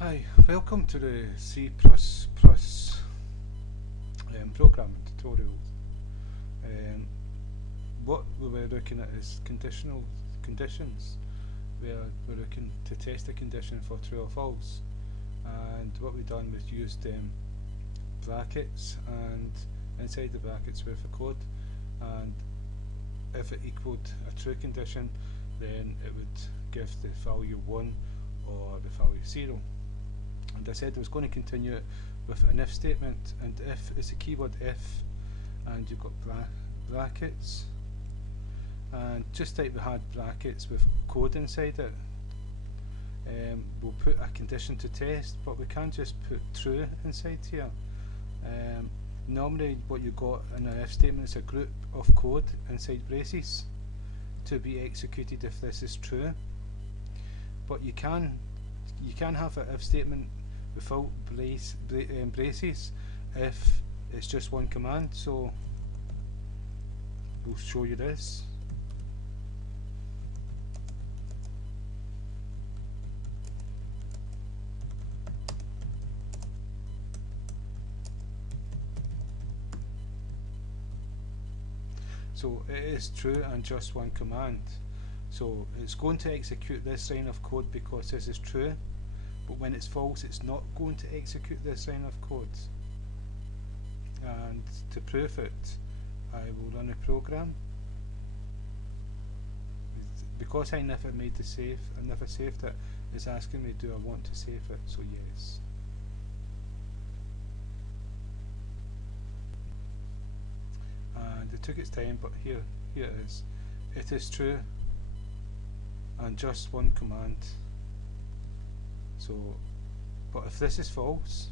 Hi, welcome to the C++ programming tutorial. What we were looking at is conditional conditions, where we're looking to test a condition for true or false. And what we've done was used brackets, and inside the brackets with a code, and if it equaled a true condition, then it would give the value 1 or the value 0. And I said I was going to continue it with an if statement, and if is the keyword if, and you've got brackets, and just like we had brackets with code inside it, we'll put a condition to test, but we can't just put true inside here. Normally what you got in an if statement is a group of code inside braces to be executed if this is true, but you can have an if statement without braces if it's just one command. So we'll show you this. So it is true and just one command. So it's going to execute this line of code because this is true, but when it's false it's not going to execute this line of code. And to prove it, I will run a program. Because I never made the save, I never saved it, it's asking me do I want to save it, so yes. And it took its time, but here it is. It is true and just one command. So, but if this is false,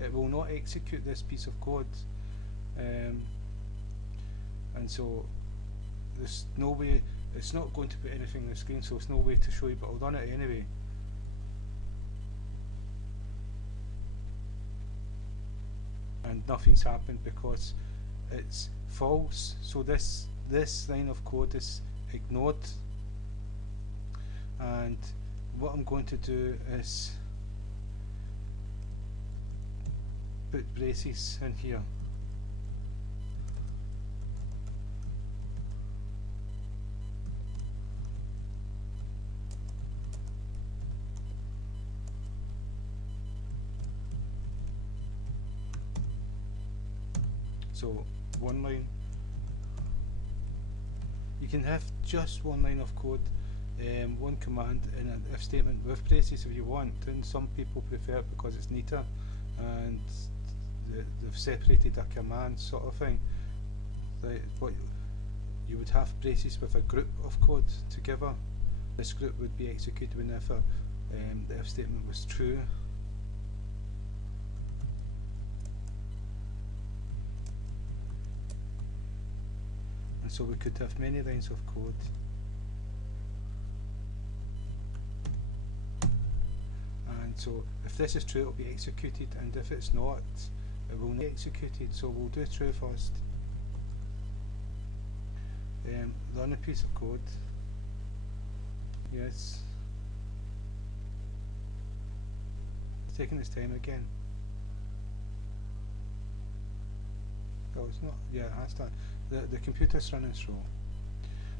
it will not execute this piece of code, and so there's no way, it's not going to put anything on the screen, so there's no way to show you, but I'll run it anyway. And nothing's happened because it's false, so this line of code is ignored. And what I'm going to do is put braces in here. So one line. You can have just one line of code, one command in an if statement with braces if you want, and some people prefer it because it's neater and they've separated a command sort of thing. But you would have braces with a group of code together. This group would be executed whenever the if statement was true. And so we could have many lines of code. And so if this is true, it will be executed, and if it's not, it will not be executed. So we'll do true first. Run a piece of code. Yes. It's taking its time again. Oh, it's not. Yeah, it has to. The computer's running slow.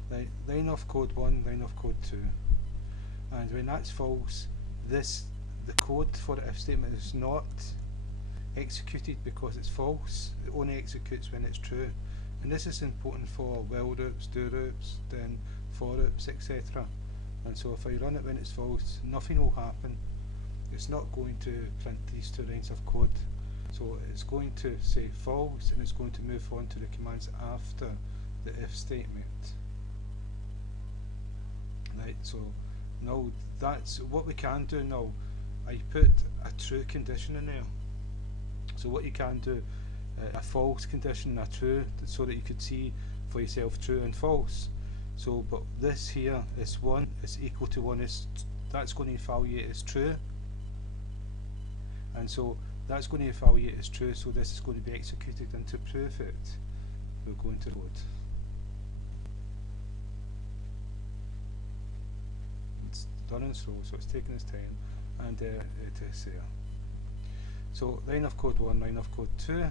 Right, line of code 1, line of code 2, and when that's false, the code for the if statement is not executed because it's false. It only executes when it's true, and this is important for while loops, do loops, then for loops, etc. And so if I run it when it's false, nothing will happen. It's not going to print these two lines of code. So it's going to say false, and it's going to move on to the commands after the if statement. Right, so now that's what we can do now. I put a true condition in there. So what you can do, a false condition, a true, so that you could see for yourself true and false. So, but this here is 1, is equal to 1, that's going to evaluate as true. And so that's going to evaluate as true, so this is going to be executed, and to prove it, we're going to code. It's recurrence row, so it's taking its time, and it is there. So line of code 1, line of code 2,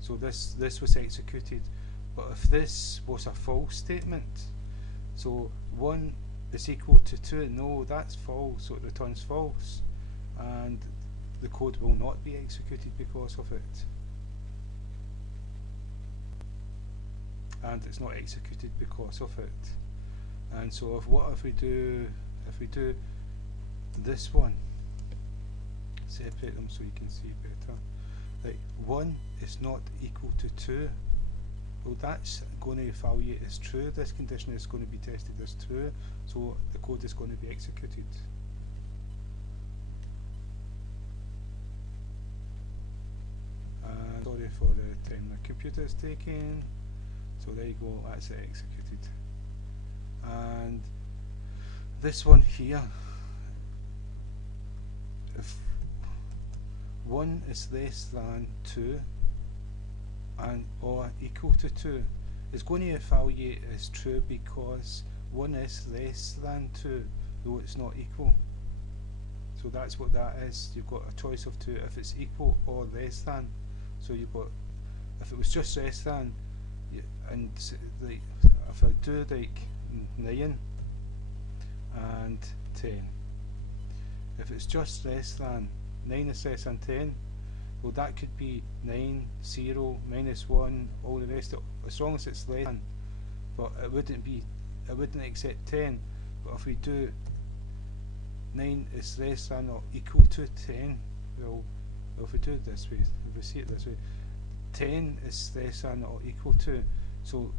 so this was executed, but if this was a false statement, so 1 is equal to 2, no, that's false, so it returns false, and the code will not be executed because of it. And it's not executed because of it. And so if we do this one, separate them so you can see better. Like 1 is not equal to 2. Well, that's going to evaluate as true. This condition is going to be tested as true, so the code is going to be executed. And sorry for the time the computer is taking. So there you go, that's it executed. And this one here, if 1 is less than 2 and or equal to 2, it's going to evaluate as true because 1 is less than 2, though it's not equal. So that's what that is. You've got a choice of 2 if it's equal or less than. So you've got, if it was just less than, and like if I do like 9 and 10, if it's just less than, 9 is less than 10, well that could be 9, 0, -1, all the rest of it, as long as it's less than, but it wouldn't accept 10. But if we do 9 is less than or equal to 10, well if we do it this way, if we see it this way, 10 is less than or equal to, so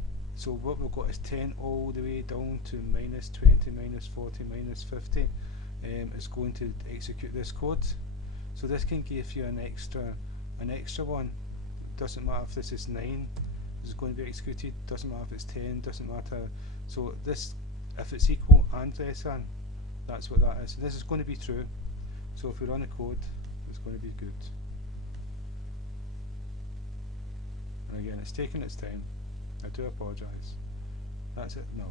what we've got is 10 all the way down to -20, -40, -50 is going to execute this code. So this can give you an extra one. Doesn't matter if this is 9, this is going to be executed, doesn't matter if it's 10, doesn't matter. So this, if it's equal and less than, that's what that is. And this is going to be true, so if we run the code, it's going to be good. And again, it's taking its time. I do apologise. That's it. No,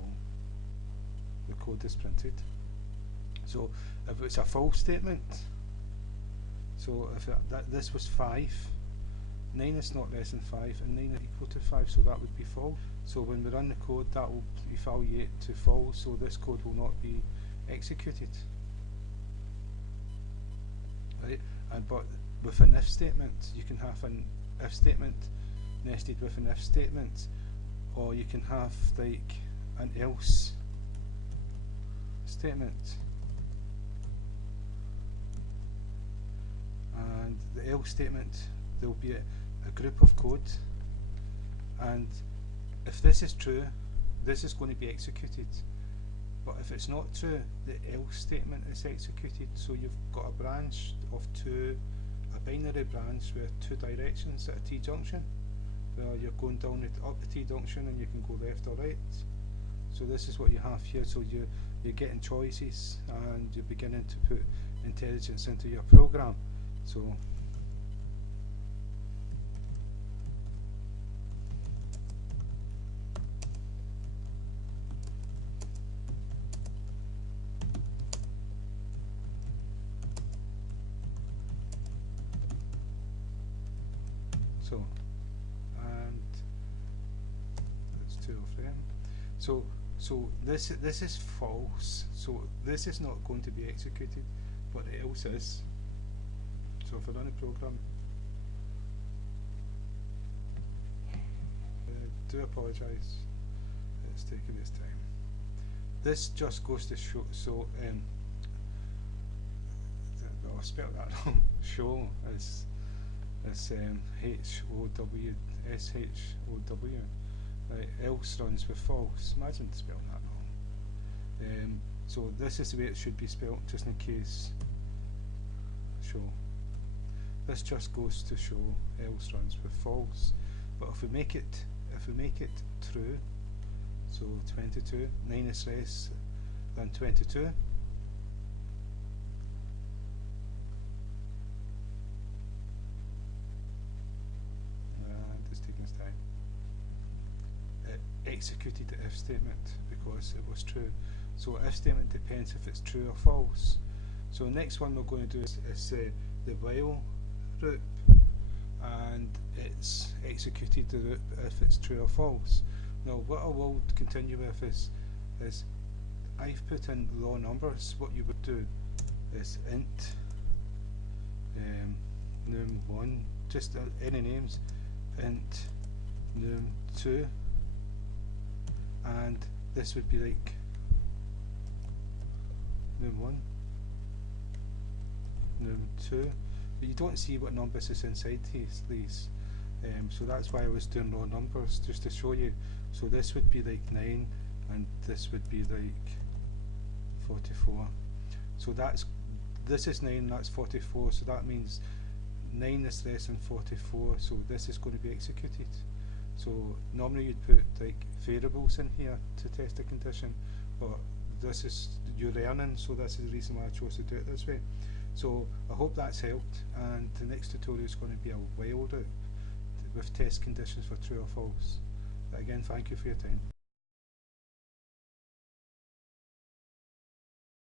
the code is printed. So if it's a false statement, so if this was 5, 9 is not less than 5, and 9 is equal to 5, so that would be false. So when we run the code, that will evaluate to false, so this code will not be executed. Right? But with an if statement, you can have an if statement nested with an if statement, or you can have like an else statement. And the else statement, there will be a group of code, and if this is true, this is going to be executed. But if it's not true, the else statement is executed. So you've got a branch of a binary branch with 2 directions at a T-junction. Well, you're going down up the T-junction and you can go left or right. So this is what you have here. So you're getting choices and you're beginning to put intelligence into your program. So and there's 2 of them. So this is false. So this is not going to be executed, but it else is. So if I run a program, do apologise, it's taking its time. This just goes to show. So I spelled that wrong. Show is H-O-W, S-H-O-W. Else runs with false. Imagine spelling that wrong. So this is the way it should be spelled, just in case. Show. This just goes to show else runs with false. But if we make it true, so 22, 9 is less than 22. And it's taking its time. It executed the if statement because it was true. So if statement depends if it's true or false. So the next one we're going to do is the while loop, and it's executed the loop if it's true or false. Now what I will continue with is I've put in raw numbers. What you would do is int num1, just any names, int num2, and this would be like num1, num2, but you don't see what numbers is inside these, so that's why I was doing raw numbers, just to show you. So this would be like 9 and this would be like 44. So this is 9, that's 44, so that means 9 is less than 44, so this is going to be executed. So normally you'd put like variables in here to test a condition, but this is you're learning, so this is the reason why I chose to do it this way. So I hope that's helped, and the next tutorial is going to be a while loop with test conditions for true or false. But again, thank you for your time.